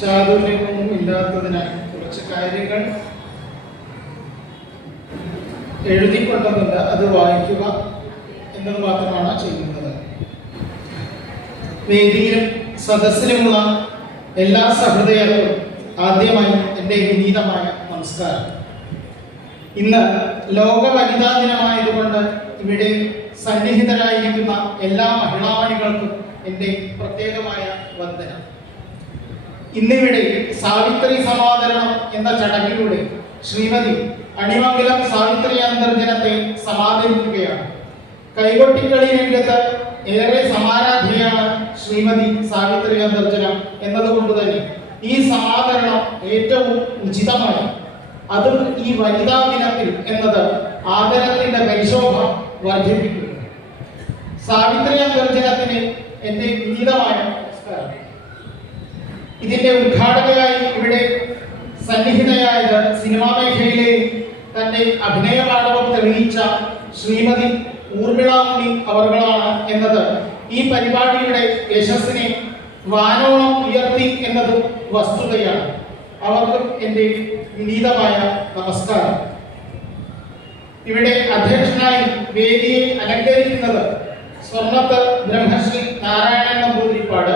ചാതുര്യമൊന്നും ഇല്ലാത്തതിനാൽ കുറച്ച് കാര്യങ്ങൾ എഴുതിക്കൊണ്ടെന്നില്ല അത് വായിക്കുക എന്നത് മാത്രമാണ് ചെയ്യുന്നത്. വേദിയിലും സദസ്സിലുമുള്ള എല്ലാ സഹൃദയർക്കും ആദ്യമായി എന്റെ വിനീതമായ നമസ്കാരം. ഇന്ന് ലോക വനിതാ ദിനമായതുകൊണ്ട് ഇവിടെ സന്നിഹിതരായിരിക്കുന്ന എല്ലാ മഹിളാമണികൾക്കും എന്റെ പ്രത്യേകമായ വന്ദനം. ഇന്നിവിടെ സാവിത്രി സമാദരണം എന്ന ചടങ്ങിലൂടെ ശ്രീമതി അണിമംഗലം സാവിത്രി അന്തർജനത്തെ സമാദരിക്കുകയാണ്. കൈകൊട്ടിക്കളി രംഗത്ത് ഏറെ സമാരാധ്യയാണ് ശ്രീമതി സാവിത്രി അന്തർജനം എന്നതുകൊണ്ട് തന്നെ ഈ സമാദരണം ഏറ്റവും ഉചിതമായി അതും ഈ വനിതാ ദിനത്തിൽ എന്നത് ആദരത്തിന്റെ പരിശോഭ വർദ്ധിപ്പിക്കുന്നു. സാവിത്രി അന്തർജനത്തിന് എന്റെ വിനീതമായ നമസ്കാരം. ഇതിന്റെ ഉദ്ഘാടകയായി ഇവിടെ സന്നിഹിതയായത് സിനിമാ മേഖലയിലെ തന്റെ അഭിനയ പാഠവം തെളിയിച്ച ശ്രീമതി ഊർമിള മുനി അവർകളാണ് എന്നത്. ഈ പരിപാടിയുടെ യശസ്സിനെ വാനോളം ഉയർത്തി എന്നത് വസ്തുതയാണ്. അവർക്കും എന്റെ വിനീതമായ നമസ്കാരം. ഇവിടെ അധ്യക്ഷനായി വേദിയെ അലങ്കരിക്കുന്നത് സ്വർണത്ത് ബ്രഹ്മശ്രീ നാരായണ നമ്പൂതിരിപ്പാട്.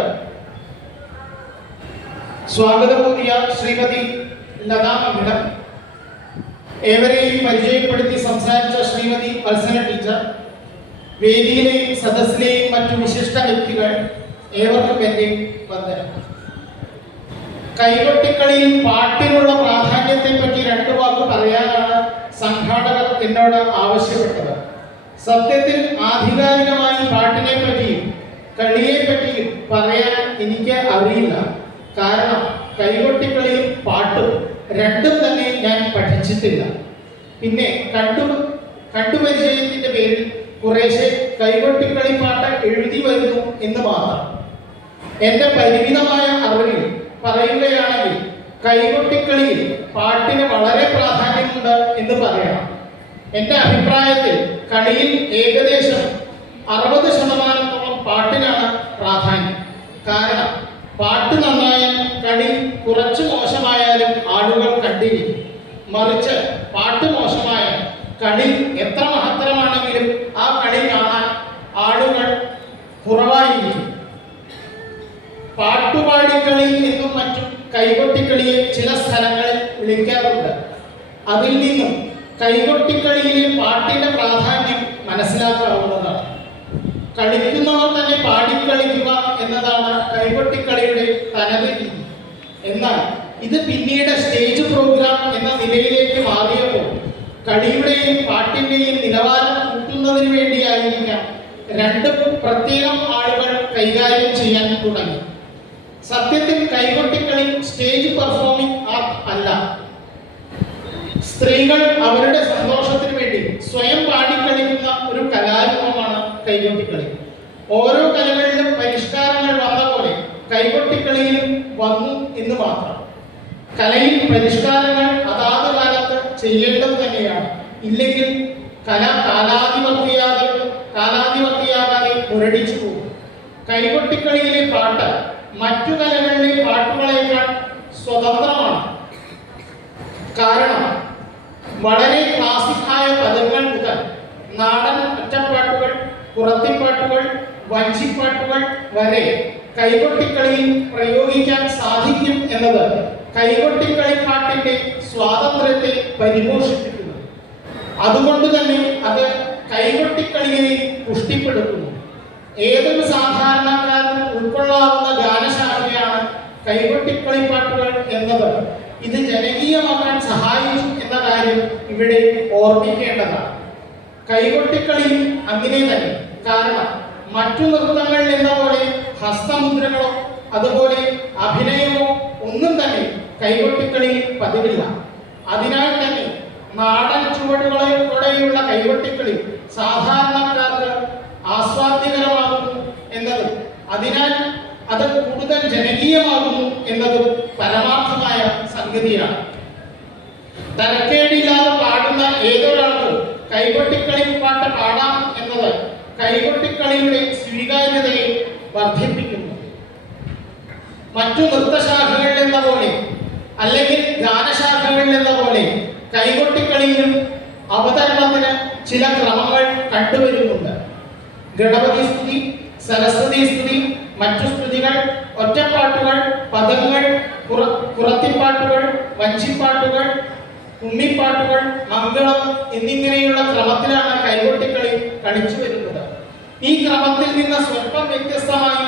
സ്വാഗതമൂതിയ ശ്രീമതി ലതാ മംഗലം ഏവരെയും പരിചയപ്പെടുത്തി സംസാരിച്ച ശ്രീമതി വത്സല ടീച്ചർ വേദിയിലെയും സദസ്സിലെയും മറ്റു വിശിഷ്ട വ്യക്തികൾ ഏവർക്കും എന്റെ വന്ദനം. കൈകൊട്ടിക്കളിയിൽ പാട്ടിനുള്ള പ്രാധാന്യത്തെ പറ്റി രണ്ടു വാക്ക് പറയാനാണ് സംഘാടകർ എന്നോട് ആവശ്യപ്പെട്ടത്. സത്യത്തിൽ ആധികാരികമായി പാട്ടിനെ പറ്റിയും കളിയെ പറ്റിയും പറയാൻ എനിക്ക് അറിയില്ല. കാരണം കൈകൊട്ടിക്കളിയും പാട്ടും രണ്ടും തന്നെ ഞാൻ പഠിച്ചിട്ടില്ല. പിന്നെ കണ്ടു കണ്ടുപരിചയത്തിന്റെ പേരിൽ കുറേശ്ശെ കൈകൊട്ടിക്കളി പാട്ട് എഴുതി വരുന്നു എന്ന് മാത്രം. എന്റെ പരിമിതമായ അറിവിൽ പറയുകയാണെങ്കിൽ കൈകൊട്ടിക്കളിയിൽ പാട്ടിന് വളരെ പ്രാധാന്യമുണ്ട് എന്ന് പറയണം എന്റെ അഭിപ്രായത്തിൽ കളിയിൽ ഏകദേശം അറുപത് ശതമാനത്തോളം പാട്ടിനാണ് പ്രാധാന്യം. കാരണം പാട്ട് നന്നായാൽ കളി കുറച്ച് മോശമായാലും ആളുകൾ കണ്ടിരിക്കും മറിച്ച് പാട്ട് മോശമായ കളി എത്ര മഹത്തരമാണെങ്കിലും ആ കളി കാണാൻ ആളുകൾ കുറവായിരിക്കും. പാട്ടുപാടിക്കളി എന്നും മറ്റും കൈകൊട്ടിക്കളിയെ ചില സ്ഥലങ്ങളിൽ വിളിക്കാറുണ്ട്. അതിൽ നിന്നും കൈകൊട്ടിക്കളിയിലെ പാട്ടിന്റെ പ്രാധാന്യം മനസ്സിലാക്കാവുന്നതാണ്. കളിക്കുന്നവർ തന്നെ പാടിക്കളിക്കുക എന്നതാണ് കൈകൊട്ടിക്കളിയുടെ തനത് രീതി. എന്നാൽ ഇത് പിന്നീട് സ്റ്റേജ് പ്രോഗ്രാം എന്ന നിലയിലേക്ക് മാറിയപ്പോൾ കളിയുടെയും പാട്ടിന്റെയും നിലവാരം കൂട്ടുന്നതിന് വേണ്ടിയായിരിക്കാം രണ്ടും പ്രത്യേകം ആളുകൾ കൈകാര്യം ചെയ്യാൻ തുടങ്ങി. സത്യത്തിൽ കൈകൊട്ടിക്കളി സ്റ്റേജ് പെർഫോമിംഗ് ആർട്ട് അല്ല. സ്ത്രീകൾ അവരുടെ സന്തോഷത്തിന് വേണ്ടി സ്വയം പാടിക്കളിക്കുന്ന ഒരു കലാരൂപമാണ് കൈകൊട്ടിക്കളി. ഓരോ കലകളിലും പരിഷ്കാരങ്ങൾ വന്ന പോലെ കൈകൊട്ടിക്കളിയിലും എന്ന് മാത്രം. കലയിൽ പരിഷ്കാരങ്ങൾ അതാത് കാലത്ത് ചെയ്യേണ്ടത് തന്നെയാണ്. ഇല്ലെങ്കിൽ കല കാലാധിപത്യാതെ കാലാധിപത്യാകാതെ മുരടിച്ചു പോകും. കൈകൊട്ടിക്കളിയിലെ പാട്ട് മറ്റു കലകളിലെ പാട്ടുകളേക്കാൾ സ്വതന്ത്രമാണ്. കാരണം വളരെ ക്ലാസിക്കായ പദങ്ങൾ മുതൽ നാടൻ ഒറ്റപ്പാട്ടുകൾ പുറത്തിപ്പാട്ടുകൾ വഞ്ചിപ്പാട്ടുകൾ വരെ കൈകൊട്ടിക്കളിയിൽ പ്രയോഗിക്കാൻ സാധിക്കും എന്നത് കൈകൊട്ടിക്കളിപ്പാട്ടിന്റെ സ്വാതന്ത്ര്യത്തെ പരിപോഷിപ്പിക്കുന്നു. അതുകൊണ്ട് തന്നെ അത് കൈകൊട്ടിക്കളിയെ പുഷ്ടിപ്പെടുത്തുന്നു. ഏതൊരു സാധാരണക്കാരനും ഉൾക്കൊള്ളാവുന്ന ഗാനശാഖയാണ് കൈകൊട്ടിക്കളിപ്പാട്ടുകൾ എന്നത്. ഇത് ജനകീയമാക്കാൻ സഹായിച്ചു എന്ന കാര്യം ഇവിടെ ഓർമ്മിക്കേണ്ടതാണ്. കൈകൊട്ടിക്കളിയും അങ്ങനെ തന്നെ. കാരണം മറ്റു നൃത്തങ്ങളിൽ എന്ന പോലെ ഹസ്തമുദ്രകളോ അതുപോലെ അഭിനയമോ ഒന്നും തന്നെ കൈകൊട്ടിക്കളിയിൽ പതിവില്ല. അതിനാൽ തന്നെ നാടൻ ചുവടുകളോടെയുള്ള കൈകൊട്ടിക്കളി സാധാരണക്കാർക്ക് ആസ്വാദ്യകരമാകുന്നു എന്നതും അതിനാൽ അത് കൂടുതൽ ജനകീയമാകുന്നു എന്നതും പരമാർത്ഥമായ സംഗതിയാണ്. തരക്കേടില്ലാതെ പാടുന്ന ഏതൊരാൾക്കും കൈകൊട്ടിക്കളി പാട്ട് പാടാം എന്നത് കൈകൊട്ടിക്കളിയുടെ സ്വീകാര്യതയെ വർദ്ധിപ്പിക്കുന്നു മറ്റു നൃത്തശാഖകളിൽ എന്ന പോലെ അല്ലെങ്കിൽ ഗാനശാഖകളിൽ എന്ന പോലെ കൈകൊട്ടിക്കളിയിലും അവതരണത്തിന് ചില ക്രമങ്ങൾ കണ്ടുവരുന്നുണ്ട്. ഗണപതി സ്തുതി സരസ്വതി സ്തുതി മറ്റു സ്തുതികൾ ഒറ്റപ്പാട്ടുകൾ പദങ്ങൾ കുറ കുറത്തിപ്പാട്ടുകൾ വഞ്ചിപ്പാട്ടുകൾ ഉമ്മിപ്പാട്ടുകൾ മംഗളം എന്നിങ്ങനെയുള്ള ക്രമത്തിലാണ് കൈകൊട്ടിക്കളി കളിച്ചു വരുന്നത് ഈ ക്രമത്തിൽ നിന്ന് സ്വല്പം വ്യത്യസ്തമായി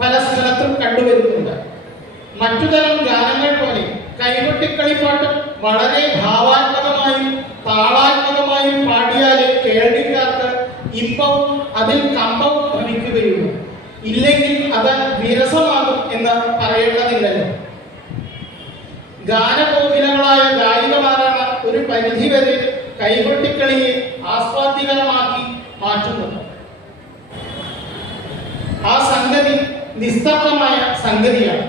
പല സ്ഥലത്തും കണ്ടുവരുന്നുണ്ട്. മറ്റു തരം ഗാനങ്ങൾ പോലെ കൈകൊട്ടിക്കളിപ്പാട്ട് വളരെ ഭാവാത്മകമായും താളാത്മകമായും പാടിയാലേ കേൾവിക്കാർക്ക് ഇമ്പവും അതിൽ കമ്പവും ഭവിക്കുകയുള്ളൂ. ഇല്ലെങ്കിൽ അത് വിരസമാകും എന്ന് പറയേണ്ടതില്ലല്ലോ. ഗാനകോകിലങ്ങളായ ഗായികമാരാണ് ഒരു പരിധിവരെ കൈകൊട്ടിക്കളിയെ ആസ്വാദ്യകരമാക്കി നിസ്തബ്ധമായ സംഗതിയാണ്.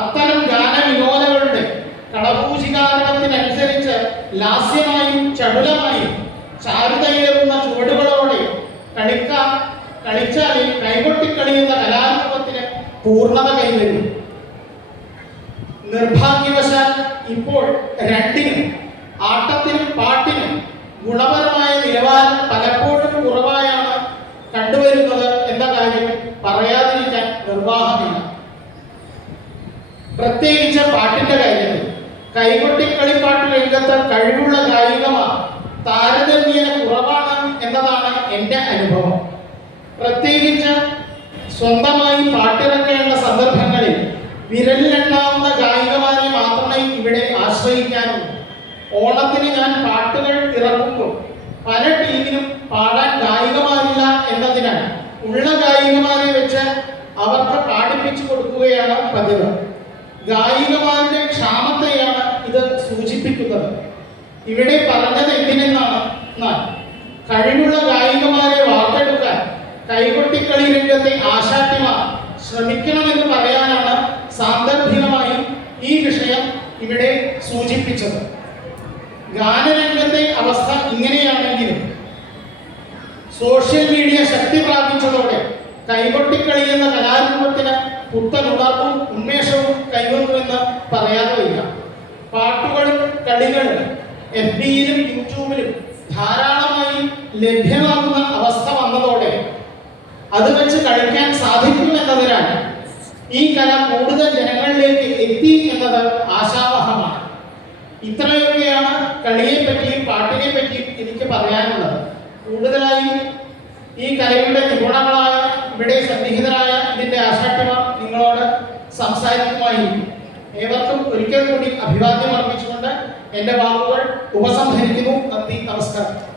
അത്തരം ഗാനവിനോദങ്ങളുടെ കളപൂജികാരണത്തിനനുസരിച്ച് ലാസ്യമായും ചടുലമായും ചാരുതയേറുന്ന ചുവടുകളോടെ കളിക്കാൻ കളിച്ചാലേ കൈകൊട്ടിക്കളിയുന്ന കലാരൂപത്തിന് പൂർണത കൈവരും. നിർഭാഗ്യവശാൽ ഇപ്പോൾ രണ്ടിനും പ്രത്യേകിച്ച് പാട്ടിന്റെ കാര്യത്തിൽ കൈകൊട്ടിക്കളിപ്പാട്ട് രംഗത്ത് കഴിവുള്ള ഗായികമാർ താരതമ്യേന കുറവാണ് എന്നതാണ് എന്റെ അനുഭവം. പ്രത്യേകിച്ച് സ്വന്തമായി പാട്ടിറക്കേണ്ട സന്ദർഭങ്ങളിൽ വിരലിലെണ്ണാവുന്ന ഗായികമാരെ മാത്രമേ ഇവിടെ ആശ്രയിക്കാനുള്ളൂ. ഓണത്തിന് ഞാൻ പാട്ടുകൾ ഇറക്കുമ്പോൾ പല ടീമിനും പാടാൻ ഗായികമാരില്ല എന്നതിനാൽ ഉള്ള ഗായികമാരെ വെച്ച് അവർക്ക് പാടിപ്പിച്ചു കൊടുക്കുകയാണ് പതിവ്. ഗായികമാരുടെ ക്ഷാമത്തെയാണ് ഇത് സൂചിപ്പിക്കുന്നത്. ഇവിടെ പറഞ്ഞത് എന്തിനെന്നാണ്? കഴിവുള്ള ഗായികമാരെ വാർത്തെടുക്കാൻ കൈകൊട്ടിക്കളി രംഗത്തെ ആശാട്ടിമാർ ശ്രമിക്കണമെന്ന് പറയാനാണ് സാന്ദർഭികമായി ഈ വിഷയം ഇവിടെ സൂചിപ്പിച്ചത്. ഗാനരംഗത്തെ അവസ്ഥ ഇങ്ങനെയാണെങ്കിലും സോഷ്യൽ മീഡിയ ശക്തി പ്രാപിച്ചതോടെ കൈകൊട്ടിക്കളി എന്ന കലാരൂപത്തിന് പുത്തൻ ഉണർവും ഉന്മേഷവും കൈവന്നുവെന്ന് പറയാതെ വയ്യ പാട്ടുകളും കളികളും എഫ് ബിയിലും യൂട്യൂബിലും ധാരാളമായി ലഭ്യമാകുന്ന അവസ്ഥ വന്നതോടെ അത് വെച്ച് കളിക്കാൻ സാധിക്കും എന്നതിനാൽ ഈ കല കൂടുതൽ ജനങ്ങളിലേക്ക് എത്തി എന്നത് ആശാവഹമാണ്. ഇത്രയൊക്കെയാണ് കളിയെ പറ്റിയും പാട്ടിനെ പറ്റിയും എനിക്ക് പറയാനുള്ളത്. കൂടുതലായി ഈ കലയുടെ നിപുണങ്ങളായ ഇവിടെ സന്നിഹിതരായ സംസാരിക്കുമായിരിക്കും. ഏവർക്കും ഒരിക്കൽ കൂടി അഭിവാദ്യം അർപ്പിച്ചുകൊണ്ട് എന്റെ വാക്കുകൾ ഉപസംഹരിക്കുന്നു. നന്ദി നമസ്കാരം.